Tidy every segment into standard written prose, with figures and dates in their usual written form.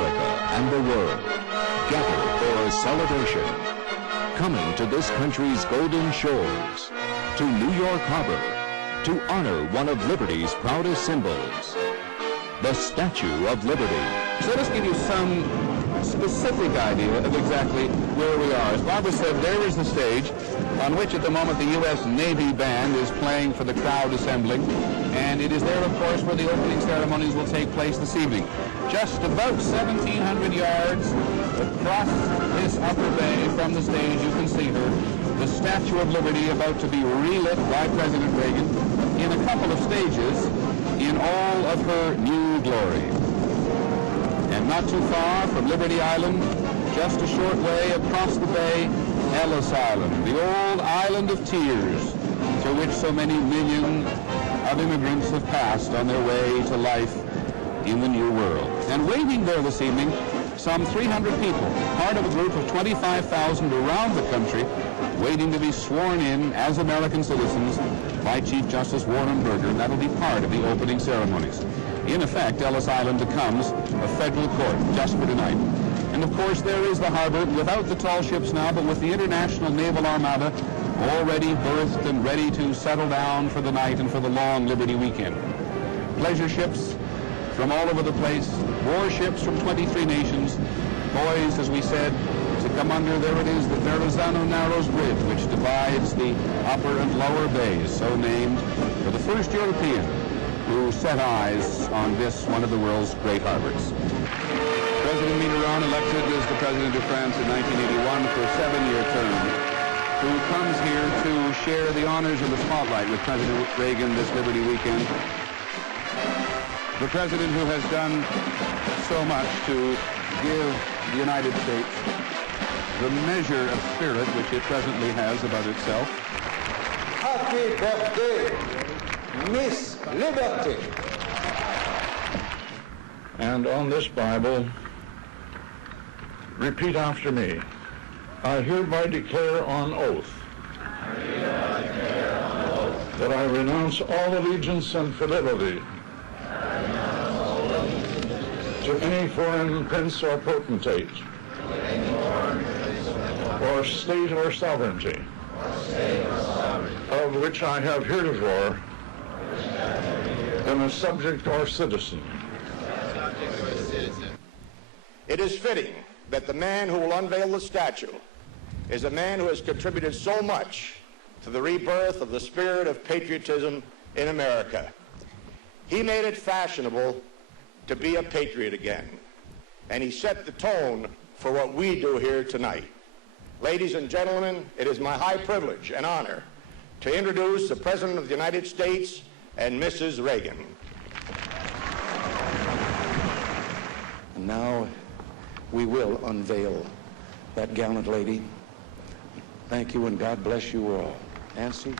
America and the world gather for a celebration. Coming to this country's golden shores, to New York Harbor, to honor one of liberty's proudest symbols, the Statue of Liberty. So let us give you some specific idea of exactly where we are. As Barbara said, there is the stage on which at the moment the U.S. Navy Band is playing for the crowd assembling, and it is there, of course, where the opening ceremonies will take place this evening. Just about 1,700 yards across this upper bay from the stage, you can see her, the Statue of Liberty about to be relit by President Reagan in a couple of stages in all of her new glory. And not too far from Liberty Island, just a short way across the bay, Ellis Island, the old island of tears through which so many millions of immigrants have passed on their way to life in the New World. And waiting there this evening, some 300 people, part of a group of 25,000 around the country, waiting to be sworn in as American citizens by Chief Justice Warren Burger, and that'll be part of the opening ceremonies. In effect, Ellis Island becomes a federal court just for tonight. And of course, there is the harbor, without the tall ships now, but with the International Naval Armada already berthed and ready to settle down for the night and for the long Liberty weekend. Pleasure ships from all over the place, warships from 23 nations, boys, as we said, to come under, there it is, the Verrazano Narrows Bridge, which divides the upper and lower bays, so named for the first European who set eyes on this, one of the world's great harbors. President Mitterrand, elected as the President of France in 1981 for a 7-year term, who comes here to share the honors of the spotlight with President Reagan this Liberty weekend. The President who has done so much to give the United States the measure of spirit which it presently has about itself. Happy birthday, Miss Liberty. And on this Bible, repeat after me. I hereby declare on oath that I renounce all allegiance and fidelity to any foreign prince or potentate, or state or sovereignty, of which I have heretofore been a subject or citizen. It is fitting that the man who will unveil the statue is a man who has contributed so much to the rebirth of the spirit of patriotism in America. He made it fashionable to be a patriot again, and he set the tone for what we do here tonight. Ladies and gentlemen, it is my high privilege and honor to introduce the President of the United States and Mrs. Reagan. And now we will unveil that gallant lady. Thank you, and God bless you all. Nancy?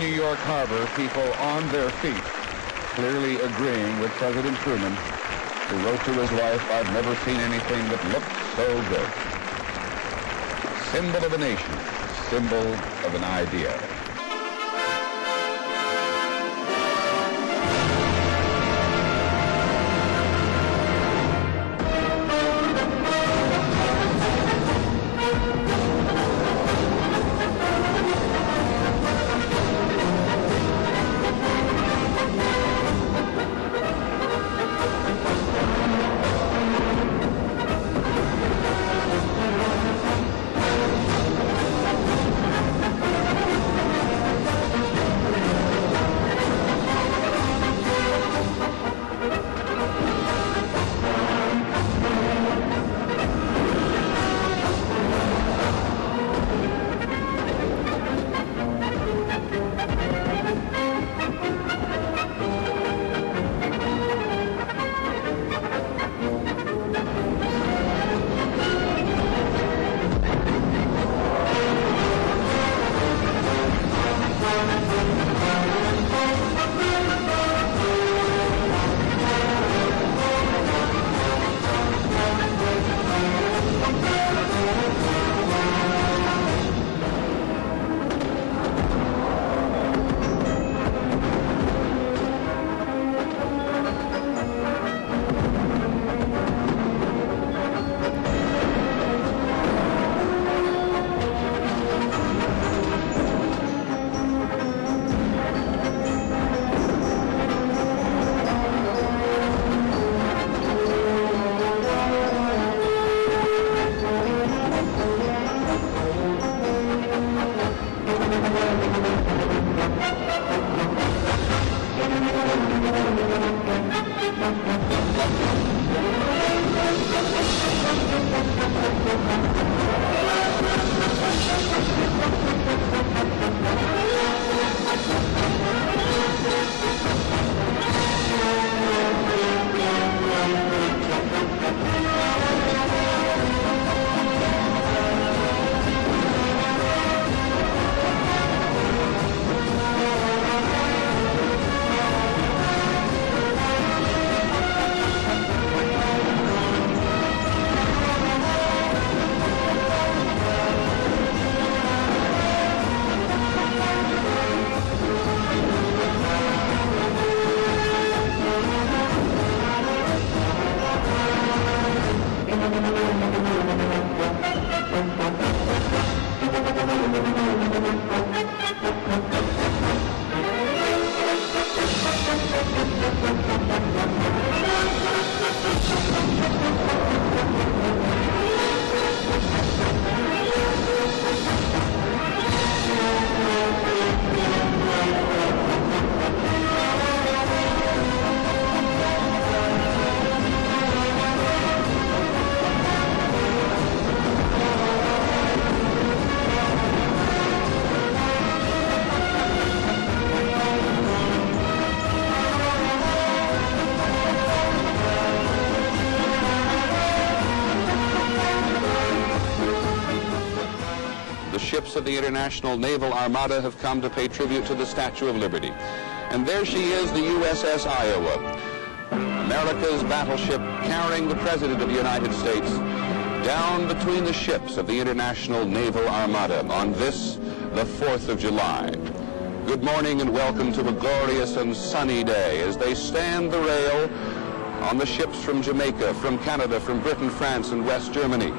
New York Harbor, people on their feet, clearly agreeing with President Truman, who wrote to his wife, "I've never seen anything that looked so good." Symbol of a nation, symbol of an idea. Ships of the International Naval Armada have come to pay tribute to the Statue of Liberty. And there she is, the USS Iowa, America's battleship carrying the President of the United States down between the ships of the International Naval Armada on this, the 4th of July. Good morning and welcome to a glorious and sunny day as they stand the rail on the ships from Jamaica, from Canada, from Britain, France, and West Germany.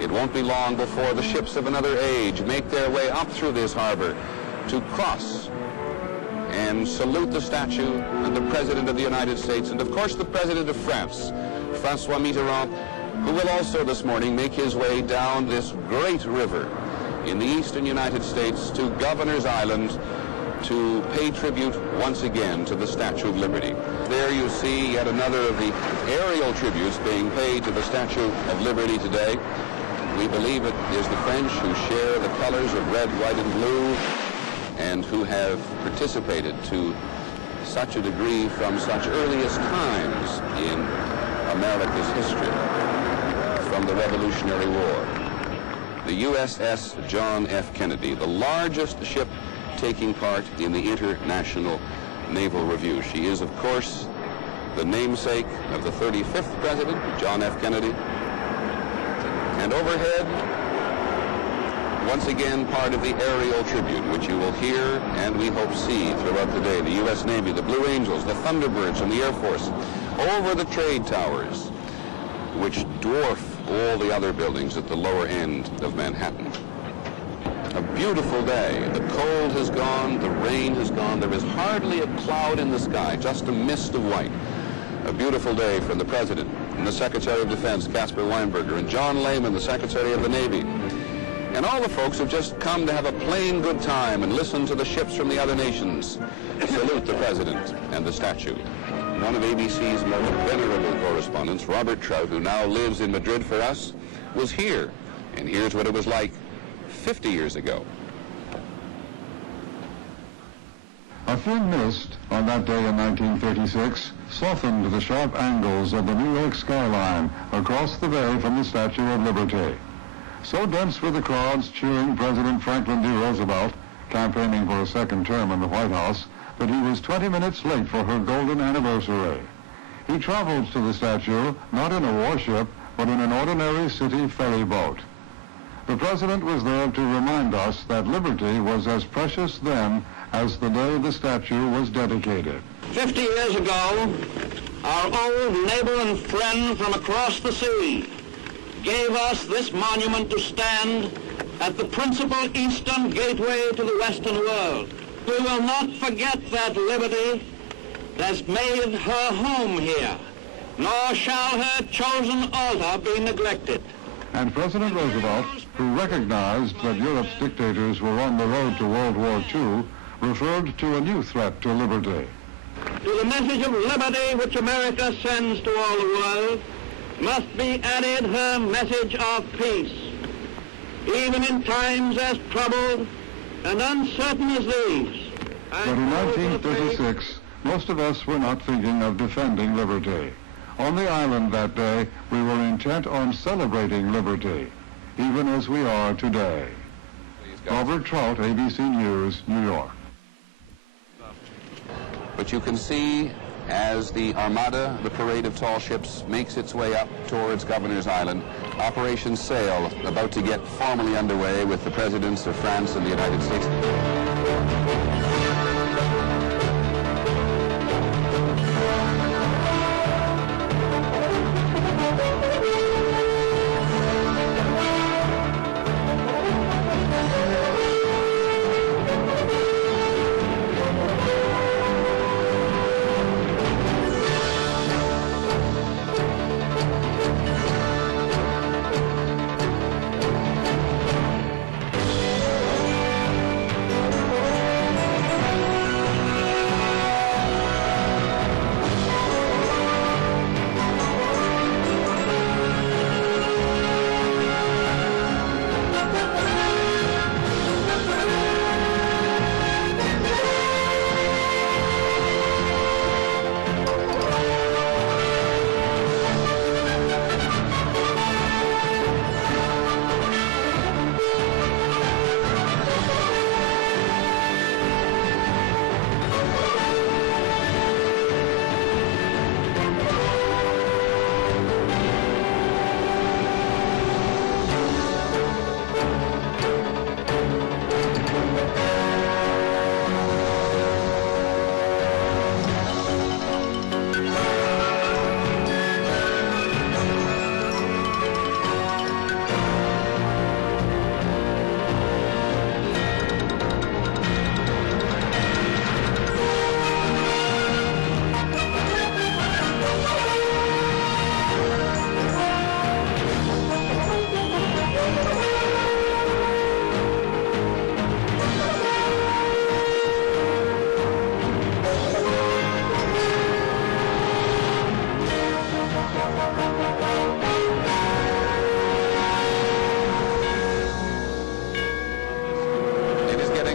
It won't be long before the ships of another age make their way up through this harbor to cross and salute the statue and the President of the United States and, of course, the President of France, François Mitterrand, who will also this morning make his way down this great river in the eastern United States to Governor's Island to pay tribute once again to the Statue of Liberty. There you see yet another of the aerial tributes being paid to the Statue of Liberty today. We believe it is the French who share the colors of red, white, and blue, and who have participated to such a degree from such earliest times in America's history, from the Revolutionary War. The USS John F. Kennedy, the largest ship taking part in the International Naval Review. She is, of course, the namesake of the 35th President, John F. Kennedy. And overhead, once again, part of the aerial tribute, which you will hear and we hope see throughout the day. The U.S. Navy, the Blue Angels, the Thunderbirds from the Air Force, over the trade towers, which dwarf all the other buildings at the lower end of Manhattan. A beautiful day. The cold has gone, the rain has gone. There is hardly a cloud in the sky, just a mist of white. A beautiful day for the President and the Secretary of Defense, Caspar Weinberger, and John Lehman, the Secretary of the Navy. And all the folks have just come to have a plain good time and listen to the ships from the other nations salute the President and the statue. One of ABC's most venerable correspondents, Robert Trout, who now lives in Madrid for us, was here. And here's what it was like 50 years ago. A thin mist on that day in 1936 softened the sharp angles of the New York skyline across the bay from the Statue of Liberty. So dense were the crowds cheering President Franklin D. Roosevelt, campaigning for a second term in the White House, that he was 20 minutes late for her golden anniversary. He traveled to the statue not in a warship, but in an ordinary city ferry boat. The President was there to remind us that liberty was as precious then as the day the statue was dedicated. 50 years ago, our old neighbor and friend from across the sea gave us this monument to stand at the principal eastern gateway to the Western world. We will not forget that liberty has made her home here, nor shall her chosen altar be neglected. And President Roosevelt, who recognized that Europe's dictators were on the road to World War II, referred to a new threat to liberty. To the message of liberty which America sends to all the world must be added her message of peace. Even in times as troubled and uncertain as these. But in 1936, most of us were not thinking of defending liberty. On the island that day, we were intent on celebrating liberty, even as we are today. Robert Trout, ABC News, New York. But you can see as the Armada, the parade of tall ships, makes its way up towards Governor's Island, Operation Sail about to get formally underway with the presidents of France and the United States.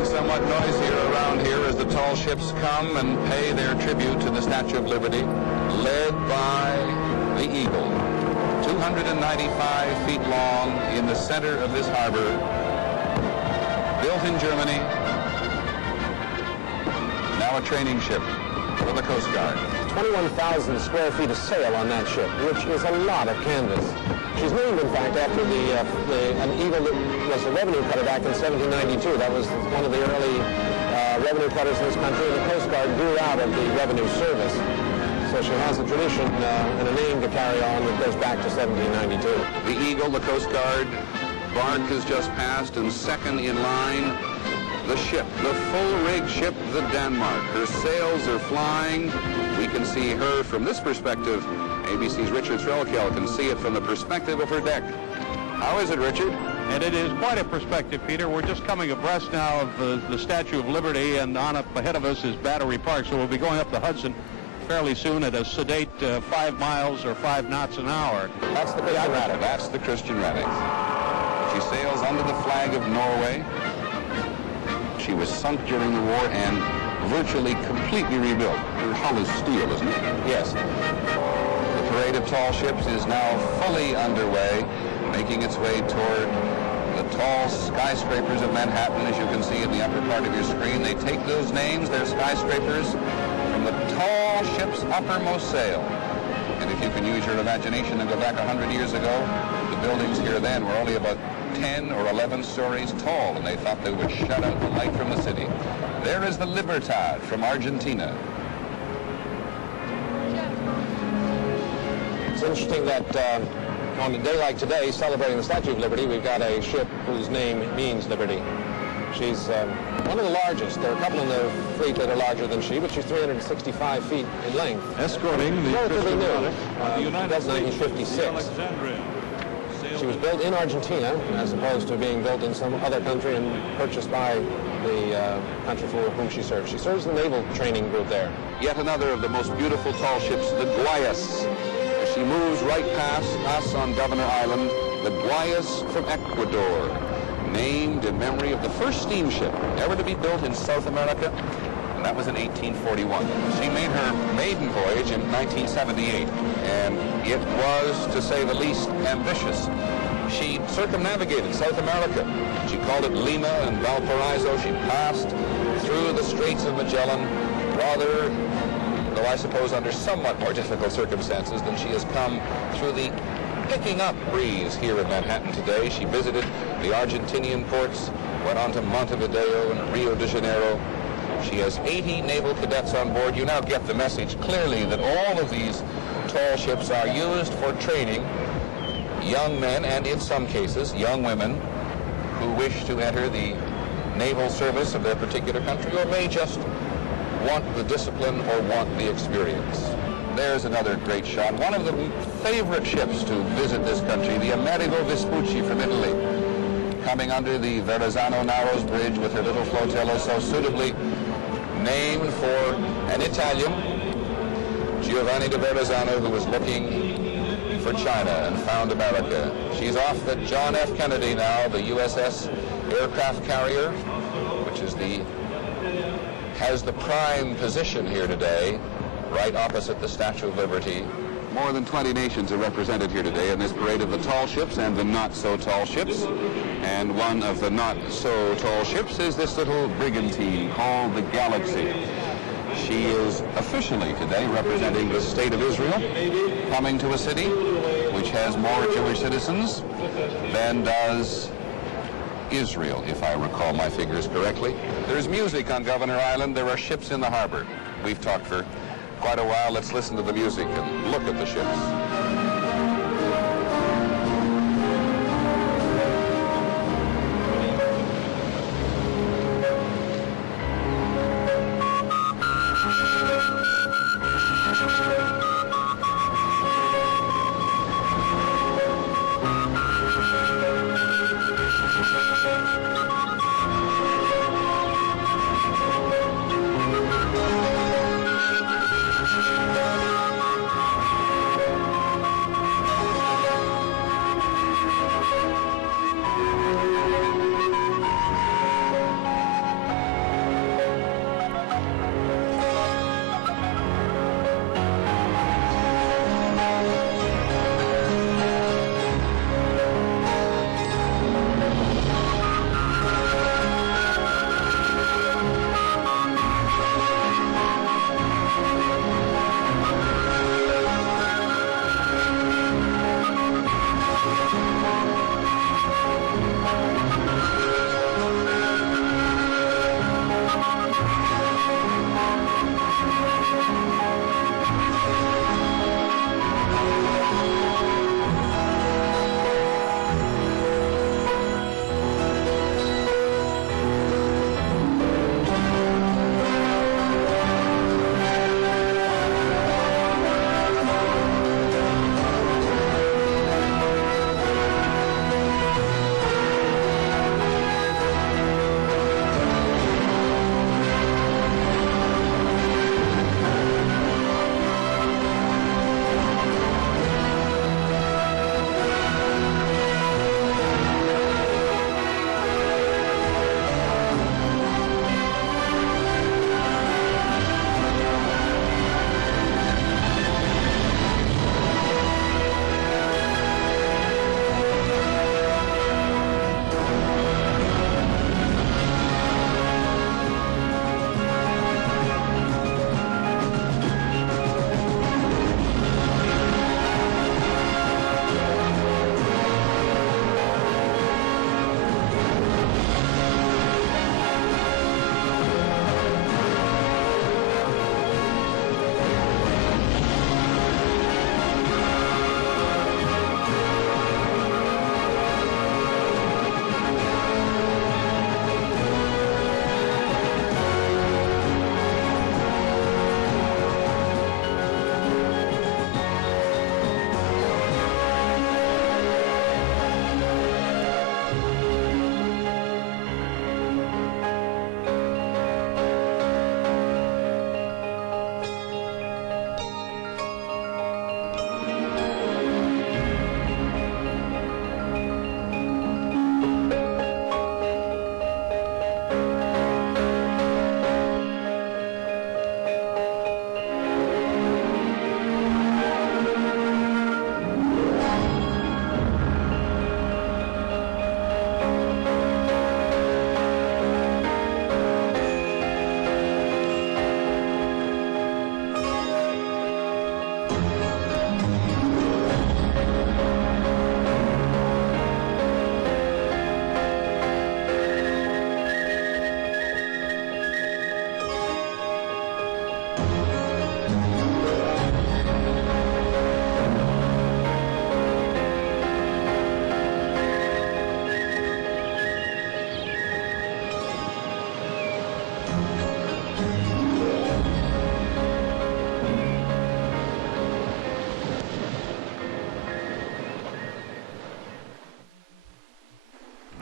Somewhat noisier around here as the tall ships come and pay their tribute to the Statue of Liberty, led by the Eagle, 295 feet long in the center of this harbor, built in Germany, now a training ship for the Coast Guard. 21,000 square feet of sail on that ship, which is a lot of canvas. She's named, in fact, after an eagle that was a revenue cutter back in 1792. That was one of the early revenue cutters in this country, and the Coast Guard grew out of the revenue service. So she has a tradition and a name to carry on that goes back to 1792. The Eagle, the Coast Guard, bark has just passed, and second in line, the ship, the full-rig ship, the Denmark. Her sails are flying. We can see her from this perspective. ABC's Richard Threlkeld can see it from the perspective of her deck. How is it, Richard? And it is quite a perspective, Peter. We're just coming abreast now of the Statue of Liberty, and on up ahead of us is Battery Park. So we'll be going up the Hudson fairly soon at a sedate 5 miles or 5 knots an hour. That's the Christian Radix. That's the Christian Radix. She sails under the flag of Norway. She was sunk during the war and virtually completely rebuilt. Her hull is steel, isn't it? Yes. The parade of tall ships is now fully underway, making its way toward the tall skyscrapers of Manhattan, as you can see in the upper part of your screen. They take those names, they're skyscrapers, from the tall ship's uppermost sail. And if you can use your imagination and go back 100 years ago, the buildings here then were only about 10 or 11 stories tall, and they thought they would shut out the light from the city. There is the Libertad from Argentina. It's interesting that on a day like today, celebrating the Statue of Liberty, we've got a ship whose name means liberty. She's one of the largest. There are a couple in the fleet that are larger than she, but she's 365 feet in length. Escorting the Relatively new. the United Built States 1956. Alexandria. She was built in Argentina, as opposed to being built in some other country and purchased by the country for whom she serves. She serves the naval training group there. Yet another of the most beautiful tall ships, the Guayas. As she moves right past us on Governor Island, the Guayas from Ecuador, named in memory of the first steamship ever to be built in South America, and that was in 1841. She made her maiden voyage in 1978, and it was, to say the least, ambitious. She circumnavigated South America. She called it Lima and Valparaiso. She passed through the Straits of Magellan, rather, though I suppose under somewhat more difficult circumstances than she has come through the picking up breeze here in Manhattan today. She visited the Argentinian ports, went on to Montevideo and Rio de Janeiro. She has 80 naval cadets on board. You now get the message clearly that all of these tall ships are used for training young men, and in some cases, young women, who wish to enter the naval service of their particular country, or may just want the discipline or want the experience. There's another great shot. One of the favorite ships to visit this country, the Amerigo Vespucci from Italy, coming under the Verrazzano Narrows Bridge with her little flotilla, so suitably named for an Italian, Giovanni de Verrazzano, who was looking for China and found America. She's off the John F. Kennedy now, the USS aircraft carrier, which is has the prime position here today, right opposite the Statue of Liberty. More than 20 nations are represented here today in this parade of the tall ships and the not-so-tall ships. And one of the not-so-tall ships is this little brigantine called the Galaxy. She is officially today representing the State of Israel, coming to a city which has more Jewish citizens than does Israel, if I recall my figures correctly. There's music on Governor Island. There are ships in the harbor. We've talked for quite a while. Let's listen to the music and look at the ships.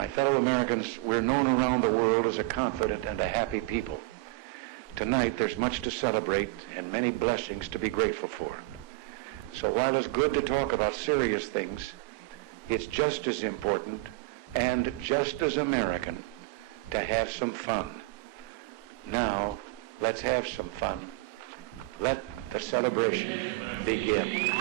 My fellow Americans, we're known around the world as a confident and a happy people. Tonight, there's much to celebrate and many blessings to be grateful for. So while it's good to talk about serious things, it's just as important and just as American to have some fun. Now, let's have some fun. Let the celebration begin.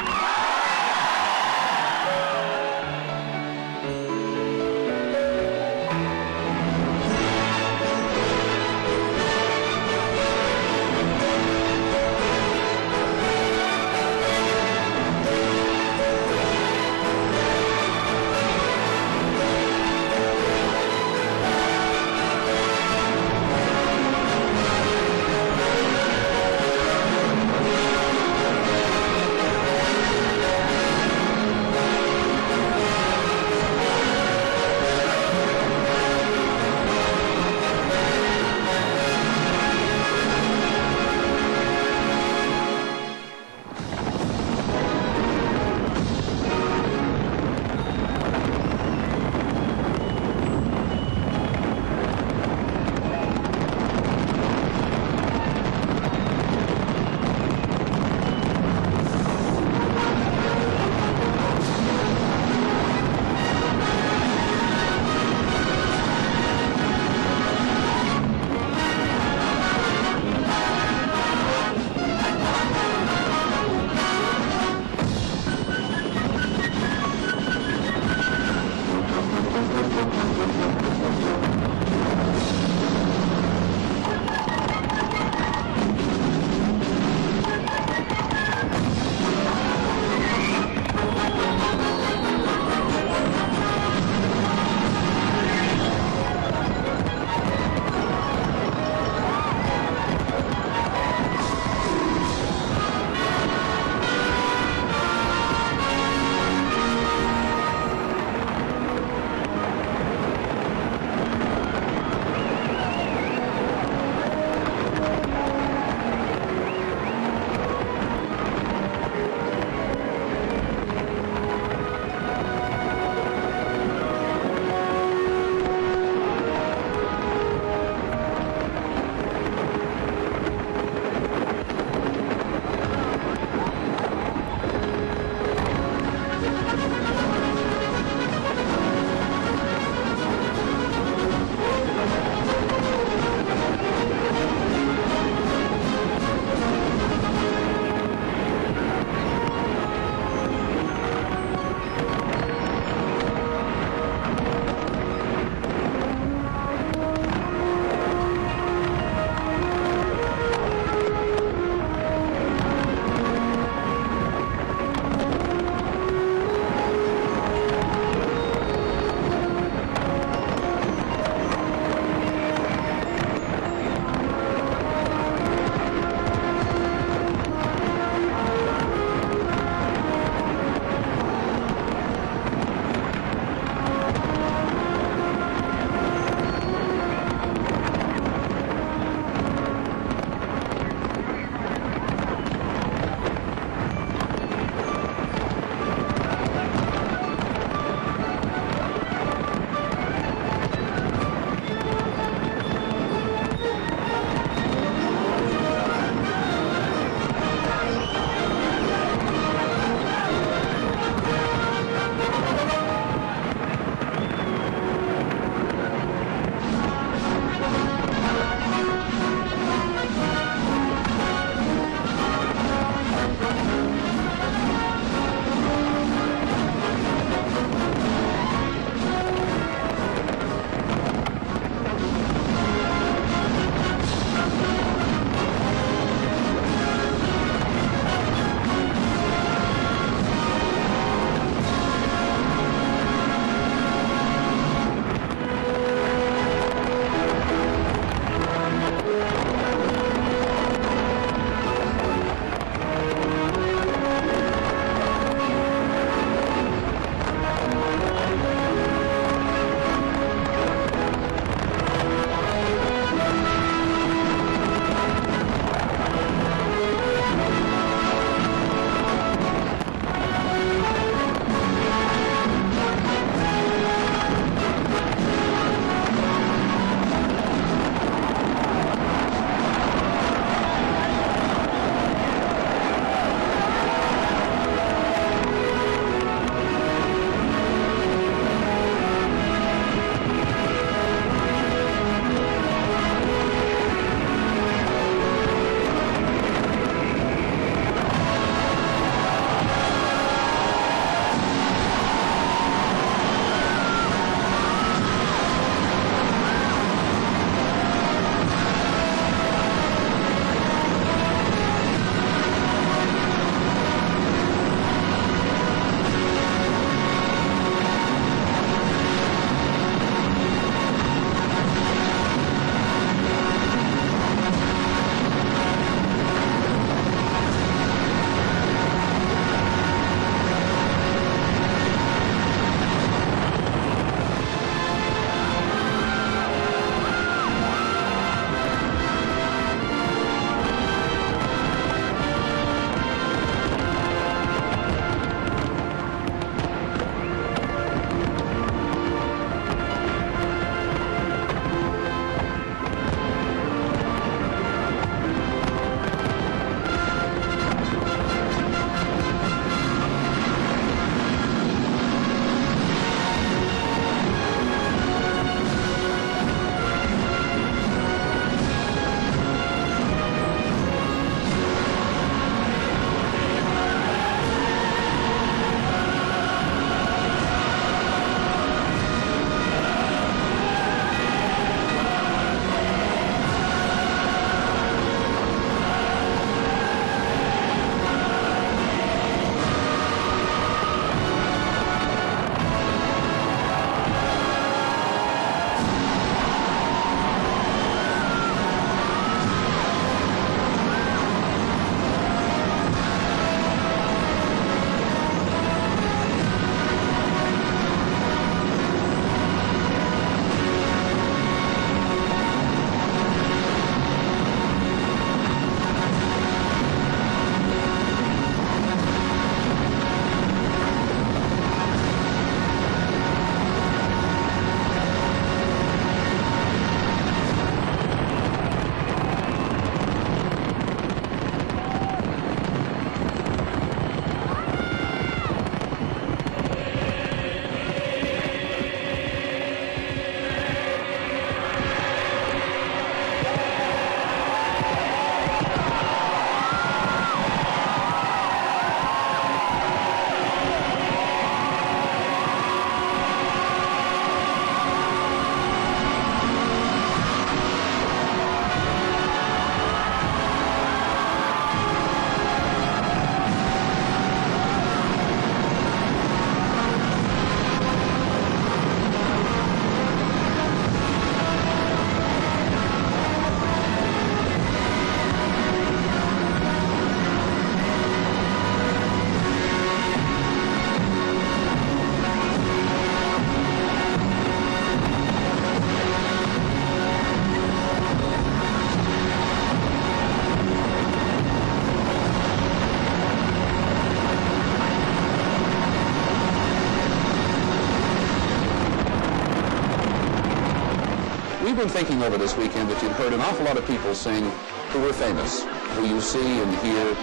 we've been thinking over this weekend that you'd heard an awful lot of people sing who were famous, who you see and hear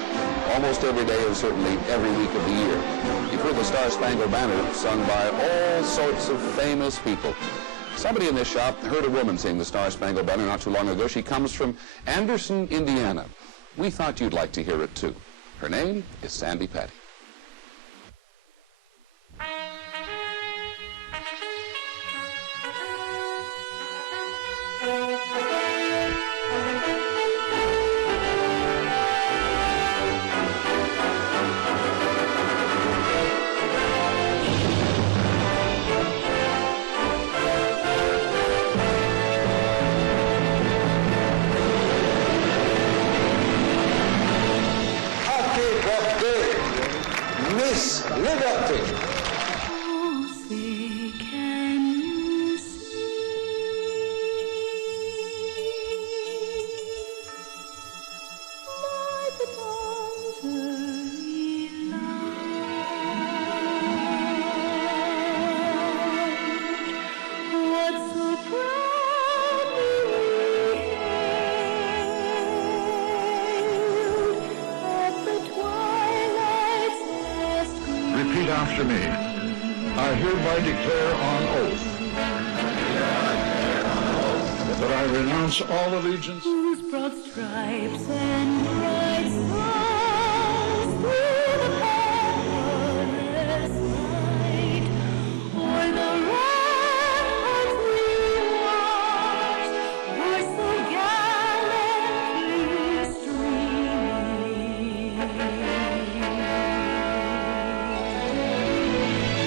almost every day and certainly every week of the year. You've heard the Star-Spangled Banner sung by all sorts of famous people. Somebody in this shop heard a woman sing the Star-Spangled Banner not too long ago. She comes from Anderson, Indiana. We thought you'd like to hear it too. Her name is Sandy Patty. Miss Liberty. Oh, say, can you see by the dawn's early light what so proudly we hailed at the twilight's last gleam? Repeat after me. I hereby declare on oath that I renounce all allegiance Whose broad stripes and bright songs through the perilous night, o'er the ramparts we watched, were so gallantly streaming.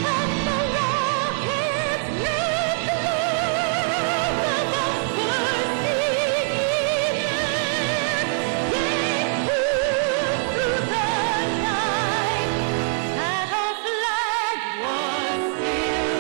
And the rockets lit the loom of the first evening, gave proof through the night that our flag was still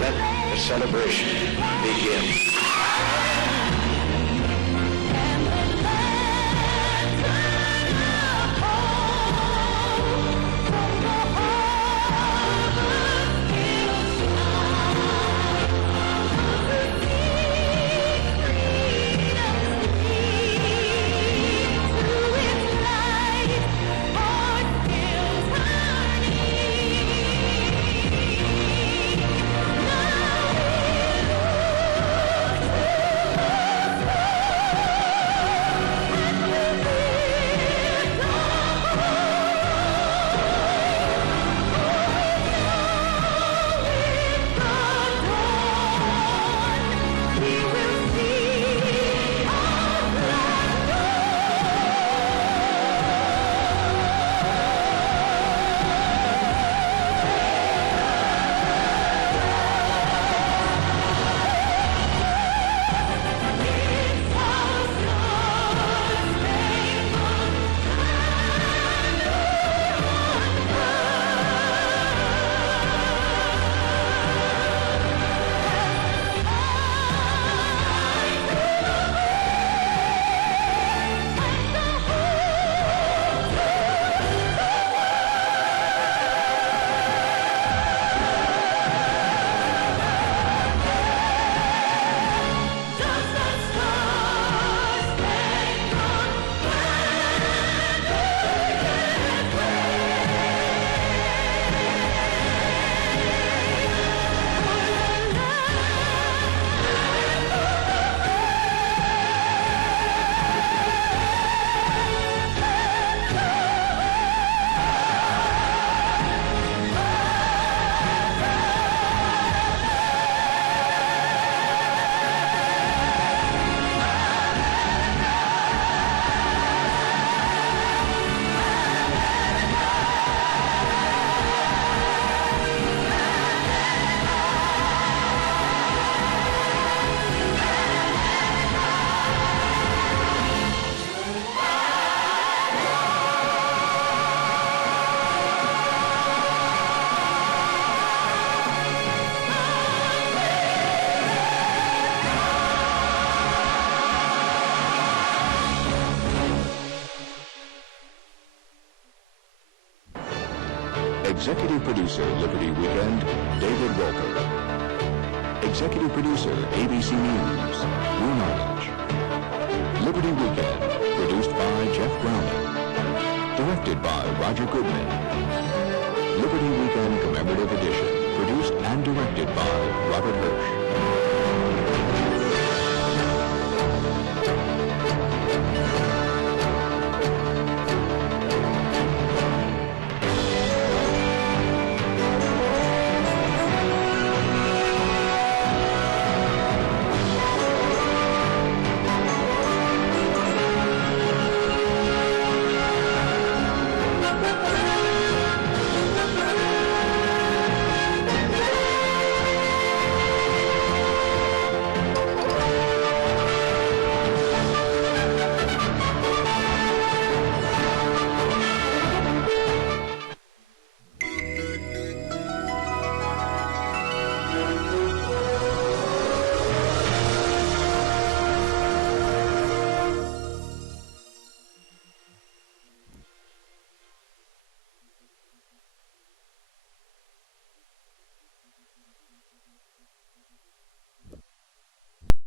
Let the celebration begin. Executive Producer, Liberty Weekend, David Wolper. Executive Producer, ABC News, Lou Arledge. Liberty Weekend, produced by Jeff Browning. Directed by Roger Goodman. Liberty Weekend Commemorative Edition, produced and directed by Robert Hirsch.